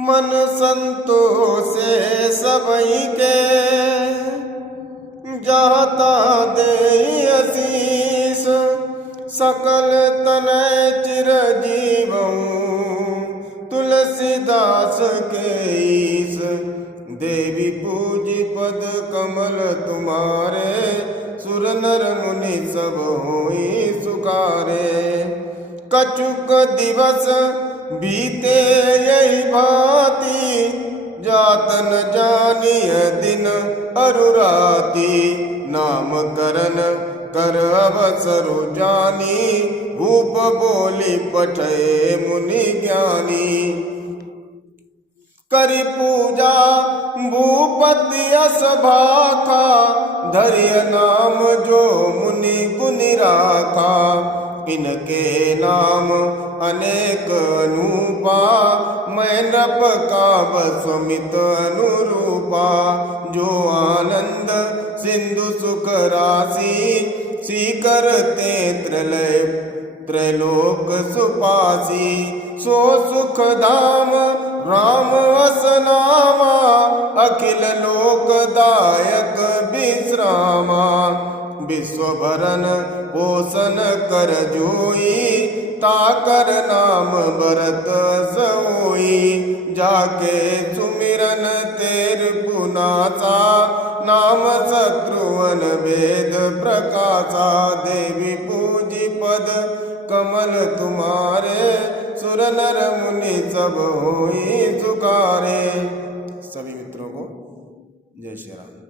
मन संतोषे सबई के, जाता दे असीस। सकल तनय चिरजीवं, तुलसीदास के ईस। देवी पूजी पद कमल तुम्हारे, सुर नर मुनि सब होई सुकारे। कछुक दिवस बीते यही भांति, जात न जानिय दिन अरुराती। नाम करन कर अवसर जानी, भूप बोली पठे मुनि ज्ञानी। करि पूजा भूपति यस भाखा, धैर्य नाम जो मुनि गुनि राखा। इनके नाम अनेक अनूपा, मैं नप का बसमित अनुरूपा। जो आनंद सिंधु सुख राशि, सीकरते त्रलय त्रैलोक सुपासी। सो सुख धाम राम असनामा, अखिल लोकदायक विश्रामा। विश्व भरन पोषण कर जोई, ताकर नाम भरत सोई। जाके सुमिरन तेर पुनासा, नाम शत्रुवन वेद प्रकाशा। देवी पूजी पद कमल तुम्हारे, सुर नर मुनि सब होई सुकारे। सभी मित्रों को जय श्री राम।